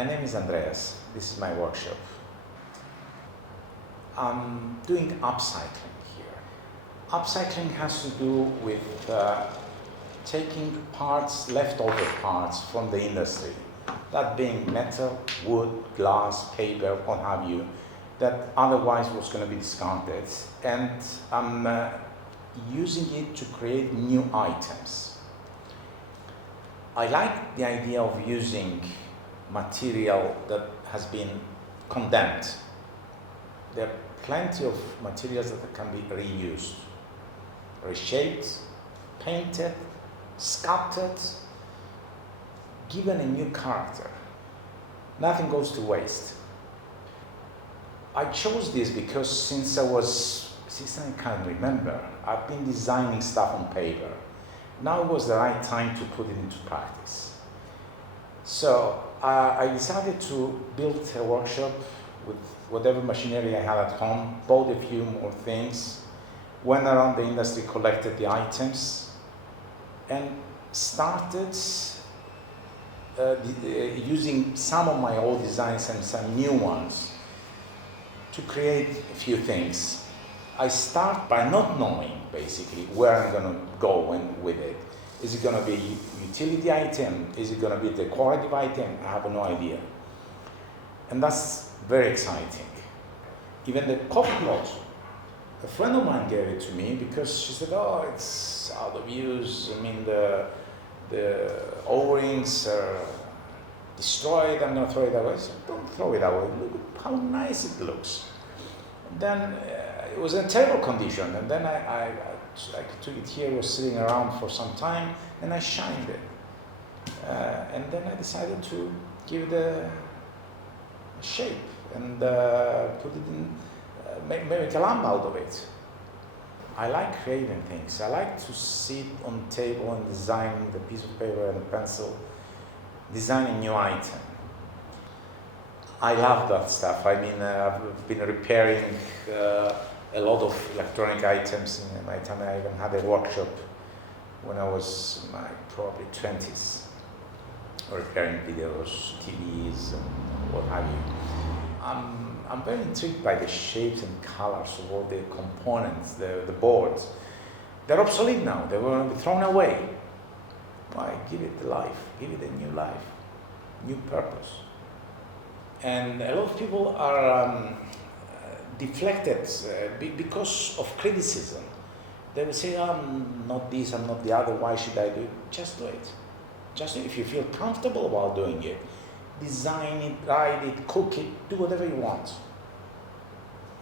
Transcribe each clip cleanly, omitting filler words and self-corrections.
My name is Andreas. This is my workshop. I'm doing upcycling here. Upcycling has to do with taking parts, leftover parts from the industry, that being metal, wood, glass, paper, what have you, that otherwise was going to be discarded, and I'm using it to create new items. I like the idea of using material that has been condemned. There are plenty of materials that can be reused, reshaped, painted, sculpted, given a new character. Nothing goes to waste. I chose this because since I can't remember, I've been designing stuff on paper. Now was the right time to put it into practice. So I decided to build a workshop with whatever machinery I had at home, bought a few more things, went around the industry, collected the items, and started using some of my old designs and some new ones to create a few things. I start by not knowing basically where I'm going to go with it. Is it going to be a utility item? Is it going to be a decorative item? I have no idea. And that's very exciting. Even the coffee pot, a friend of mine gave it to me because she said, oh, it's out of use. I mean, the O-rings are destroyed. I'm going to throw it away. I said, don't throw it away. Look how nice it looks. And then it was in terrible condition. And then I took it here, was sitting around for some time, and I shined it. And then I decided to give it a shape and put it in, make a lamp out of it. I like creating things. I like to sit on the table and design the piece of paper and a pencil, design a new item. I love that stuff. I mean, I've been repairing a lot of electronic items in my time. I even had a workshop when I was in my probably 20s, repairing videos, TVs, and what have you. I'm very intrigued by the shapes and colors of all the components, the boards. They're obsolete now. They will be thrown away. Why? Give it life. Give it a new life, new purpose. And a lot of people are deflected because of criticism. They will say, I'm not this, I'm not the other, why should I do it? Just do it. Just do it. If you feel comfortable about doing it, design it, write it, cook it, do whatever you want.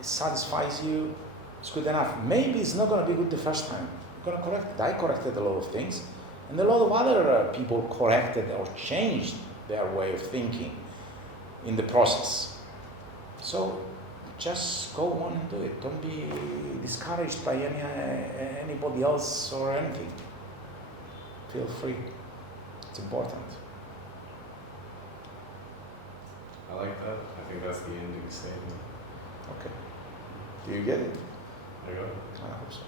It satisfies you, it's good enough. Maybe it's not going to be good the first time. You're going to correct it. I corrected a lot of things, and a lot of other people corrected or changed their way of thinking in the process. So just go on and do it. Don't be discouraged by anybody else or anything. Feel free. It's important. I like that. I think that's the ending statement. Okay. Do you get it? There you go. I hope so.